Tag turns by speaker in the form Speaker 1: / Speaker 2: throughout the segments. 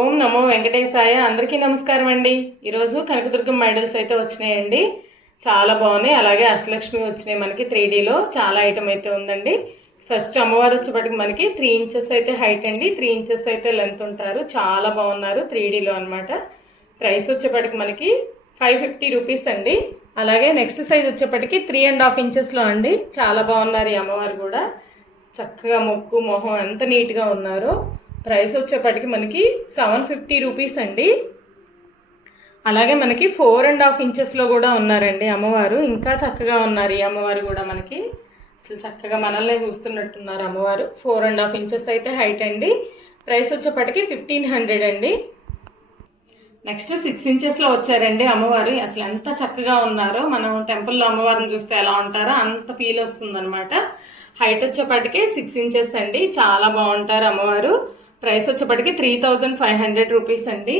Speaker 1: ఓం నమో వెంకటేశాయ. అందరికీ నమస్కారం అండి. ఈరోజు కనకదుర్గం మెడల్స్ అయితే వచ్చినాయండి. చాలా బాగున్నాయి. అలాగే అష్టలక్ష్మి వచ్చినాయి మనకి త్రీ డీలో చాలా ఐటమ్ అయితే ఉందండి. ఫస్ట్ అమ్మవారు వచ్చేప్పటికి మనకి త్రీ ఇంచెస్ అయితే హైట్ అండి. త్రీ ఇంచెస్ అయితే లెంత్ ఉంటారు. చాలా బాగున్నారు త్రీ డీలో అనమాట ప్రైస్ వచ్చేప్పటికి మనకి ఫైవ్ ఫిఫ్టీ రూపీస్ అండి. అలాగే నెక్స్ట్ సైజ్ వచ్చేప్పటికి త్రీ అండ్ హాఫ్ ఇంచెస్లో అండి. చాలా బాగున్నారు ఈ అమ్మవారు కూడా. చక్కగా మొక్కు మొహం ఎంత నీట్గా ఉన్నారో. ప్రైస్ వచ్చేప్పటికి మనకి సెవెన్ ఫిఫ్టీ రూపీస్ అండి. అలాగే మనకి ఫోర్ అండ్ హాఫ్ ఇంచెస్లో కూడా ఉన్నారండి అమ్మవారు. ఇంకా చక్కగా ఉన్నారు ఈ అమ్మవారు కూడా మనకి. అసలు చక్కగా మనల్ని చూస్తున్నట్టున్నారు అమ్మవారు. ఫోర్ అండ్ హాఫ్ ఇంచెస్ అయితే హైట్ అండి. ప్రైస్ వచ్చేప్పటికి ఫిఫ్టీన్ హండ్రెడ్ అండి. నెక్స్ట్ సిక్స్ ఇంచెస్లో వచ్చారండి అమ్మవారు. అసలు ఎంత చక్కగా ఉన్నారో. మనం టెంపుల్లో అమ్మవారిని చూస్తే ఎలా ఉంటారో అంత ఫీల్ వస్తుందన్నమాట. హైట్ వచ్చేప్పటికి సిక్స్ ఇంచెస్ అండి. చాలా బాగుంటారు అమ్మవారు. ప్రైస్ వచ్చేప్పటికి three thousand five hundred rupees అండి.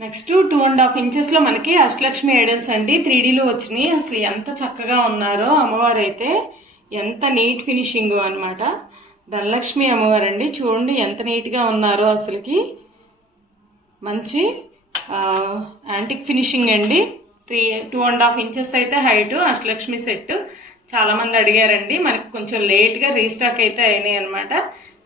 Speaker 1: నెక్స్ట్ టూ అండ్ హాఫ్ ఇంచెస్లో మనకి అష్టలక్ష్మి ఐడల్స్ అండి. త్రీ డీలో వచ్చినాయి. అసలు ఎంత చక్కగా ఉన్నారో అమ్మవారు అయితే ఎంత నీట్ ఫినిషింగ్ అనమాట ధనలక్ష్మి అమ్మవారు అండి చూడండి ఎంత నీట్గా ఉన్నారో అసలుకి. మంచి యాంటిక్ ఫినిషింగ్ అండి. Three two and half inches అయితే హైట్ అష్టలక్ష్మి సెట్ చాలామంది అడిగారండి. మనకి కొంచెం లేట్గా రీస్టాక్ అయితే అయినాయి అనమాట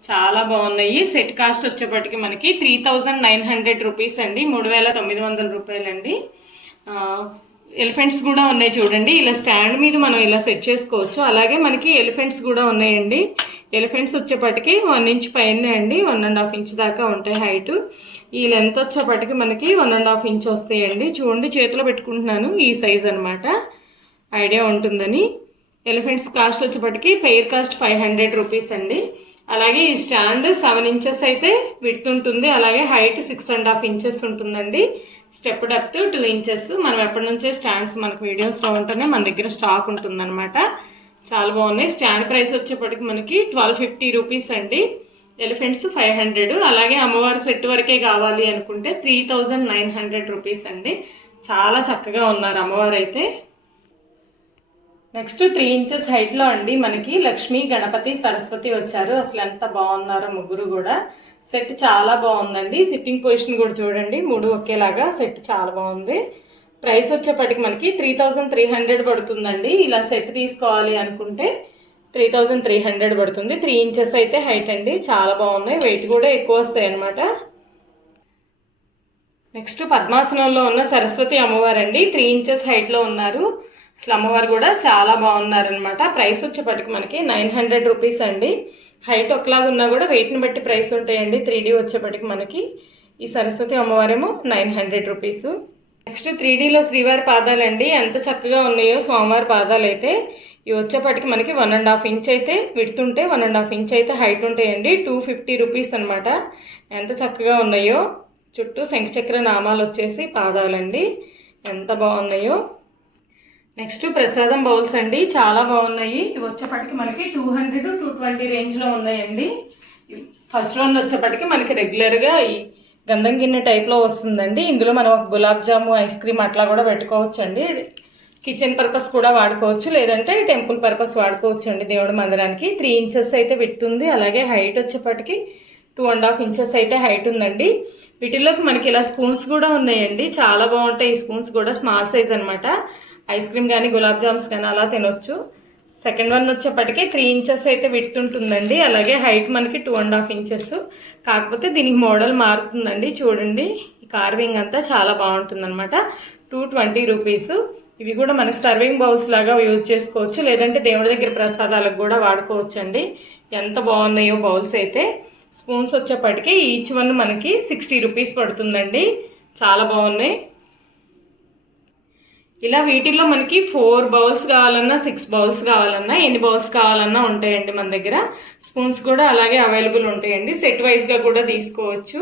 Speaker 1: చాలా బాగున్నాయి. సెట్ కాస్ట్ వచ్చేప్పటికి మనకి three thousand nine hundred rupees అండి. మూడు వేల తొమ్మిది వందల రూపాయలండి. ఎలిఫెంట్స్ కూడా ఉన్నాయి చూడండి. ఇలా స్టాండ్ మీద మనం ఇలా సెట్ చేసుకోవచ్చు. అలాగే మనకి ఎలిఫెంట్స్ కూడా ఉన్నాయండి. ఎలిఫెంట్స్ వచ్చేప్పటికి వన్ ఇంచ్ పైన అండి. వన్ అండ్ హాఫ్ ఇంచ్ దాకా ఉంటాయి హైట్. ఈ లెంత్ వచ్చేప్పటికి మనకి వన్ అండ్ హాఫ్ ఇంచ్ వస్తాయండి. చూడండి చేతిలో పెట్టుకుంటున్నాను. ఈ సైజ్ అనమాట ఐడియా ఉంటుందని. ఎలిఫెంట్స్ కాస్ట్ వచ్చేప్పటికి pair cost five hundred rupees అండి. అలాగే ఈ స్టాండ్ సెవెన్ ఇంచెస్ అయితే విడ్త్ ఉంటుంది. అలాగే height six and half inches ఉంటుందండి. Step depth two inches. మనం ఎప్పటి నుంచే స్టాండ్స్ మనకు వీడియోస్లో ఉంటేనే మన దగ్గర స్టాక్ ఉంటుందన్నమాట. చాలా బాగున్నాయి. స్టాండ్ ప్రైస్ వచ్చేప్పటికి మనకి ట్వెల్వ్ ఫిఫ్టీ రూపీస్ అండి. Elephants five hundred. అలాగే అమ్మవారి సెట్ వరకే కావాలి అనుకుంటే three thousand nine hundred rupees అండి. చాలా చక్కగా ఉన్నారు అమ్మవారు అయితే. నెక్స్ట్ త్రీ ఇంచెస్ హైట్లో అండి మనకి లక్ష్మి గణపతి సరస్వతి వచ్చారు. అసలు ఎంత బాగున్నారో ముగ్గురు కూడా. సెట్ చాలా బాగుందండి. సిట్టింగ్ పొజిషన్ కూడా చూడండి. మూడు ఒకేలాగా సెట్ చాలా బాగుంది. ప్రైస్ వచ్చేప్పటికి మనకి త్రీ థౌజండ్ త్రీ హండ్రెడ్ పడుతుందండి. ఇలా సెట్ తీసుకోవాలి అనుకుంటే త్రీ థౌజండ్ త్రీ హండ్రెడ్ పడుతుంది. త్రీ ఇంచెస్ అయితే హైట్ అండి. చాలా బాగున్నాయి. వెయిట్ కూడా ఎక్కువ వస్తాయి అనమాట నెక్స్ట్ పద్మాసనంలో ఉన్న సరస్వతి అమ్మవారండి. త్రీ ఇంచెస్ హైట్లో ఉన్నారు. అసలు అమ్మవారు కూడా చాలా బాగున్నారనమాట ప్రైస్ వచ్చేపటికి మనకి నైన్ హండ్రెడ్ రూపీస్ అండి. హైట్ ఒకలాగా ఉన్నా కూడా వెయిట్ని బట్టి ప్రైస్ ఉంటాయండి. త్రీ డీ వచ్చేప్పటికి మనకి ఈ Saraswati అమ్మవారేమో nine hundred rupees. Next three డీలో శ్రీవారి పాదాలండి. ఎంత చక్కగా ఉన్నాయో స్వామివారి పాదాలు అయితే ఇవి వచ్చేపటికి మనకి వన్ అండ్ హాఫ్ ఇంచ్ అయితే విడుతుంటే వన్ అండ్ హాఫ్ ఇంచ్ అయితే హైట్ ఉంటాయండి. టూ ఫిఫ్టీ రూపీస్ అనమాట ఎంత చక్కగా ఉన్నాయో. చుట్టూ శంఖచక్ర నామాలు వచ్చేసి పాదాలండి. ఎంత బాగున్నాయో. నెక్స్ట్ ప్రసాదం బౌల్స్ అండి చాలా బాగున్నాయి. ఇవి వచ్చేప్పటికి మనకి టూ హండ్రెడ్ టూ ట్వంటీ రేంజ్లో ఉన్నాయండి. ఫస్ట్ రౌండ్ వచ్చేప్పటికి మనకి రెగ్యులర్గా ఈ గంధం గిన్నె టైప్లో వస్తుందండి. ఇందులో మనం ఒక గులాబ్ జాము ఐస్ క్రీమ్ అట్లా కూడా పెట్టుకోవచ్చు అండి కిచెన్ పర్పస్ కూడా వాడుకోవచ్చు లేదంటే టెంపుల్ పర్పస్ వాడుకోవచ్చు అండి దేవుడి మందిరానికి. త్రీ ఇంచెస్ అయితే పెడుతుంది అలాగే హైట్ వచ్చేప్పటికి టూ అండ్ హాఫ్ ఇంచెస్ అయితే హైట్ ఉందండి. వీటిల్లోకి మనకి ఇలా స్పూన్స్ కూడా ఉన్నాయండి చాలా బాగుంటాయి ఈ స్పూన్స్ కూడా స్మాల్ సైజ్ అనమాట ఐస్ క్రీమ్ కానీ గులాబ్ జామ్స్ కానీ అలా తినొచ్చు. సెకండ్ వన్ వచ్చేప్పటికి త్రీ ఇంచెస్ అయితే విడుతుంటుందండి. అలాగే హైట్ మనకి టూ అండ్ హాఫ్ ఇంచెస్. కాకపోతే దీనికి మోడల్ మారుతుందండి. చూడండి కార్వింగ్ అంతా చాలా బాగుంటుందన్నమాట. Two twenty rupees. ఇవి కూడా మనకి సర్వింగ్ బౌల్స్ లాగా యూజ్ చేసుకోవచ్చు. లేదంటే దేవుడి దగ్గర ప్రసాదాలకు కూడా వాడుకోవచ్చు అండి ఎంత బాగున్నాయో బౌల్స్ అయితే. స్పూన్స్ వచ్చేప్పటికి ఈచ్ వన్ మనకి సిక్స్టీ రూపీస్ పడుతుందండి. చాలా బాగున్నాయి. ఇలా వీటిల్లో మనకి ఫోర్ బౌల్స్ కావాలన్నా సిక్స్ బౌల్స్ కావాలన్నా ఎన్ని బౌల్స్ కావాలన్నా ఉంటాయండి మన దగ్గర. స్పూన్స్ కూడా అలాగే అవైలబుల్ ఉంటాయండి. సెట్ వైజ్గా కూడా తీసుకోవచ్చు.